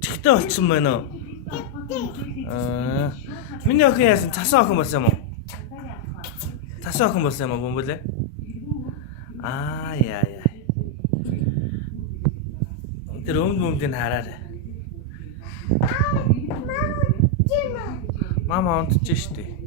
Чихтэй болчихсон байна уу? Миний охин яасан? Цасан охин болсон юм уу? Цасан охин болсон юм уу бомболээ? Яа. Тэр өмдийг хараарай. Мама унтж штэ.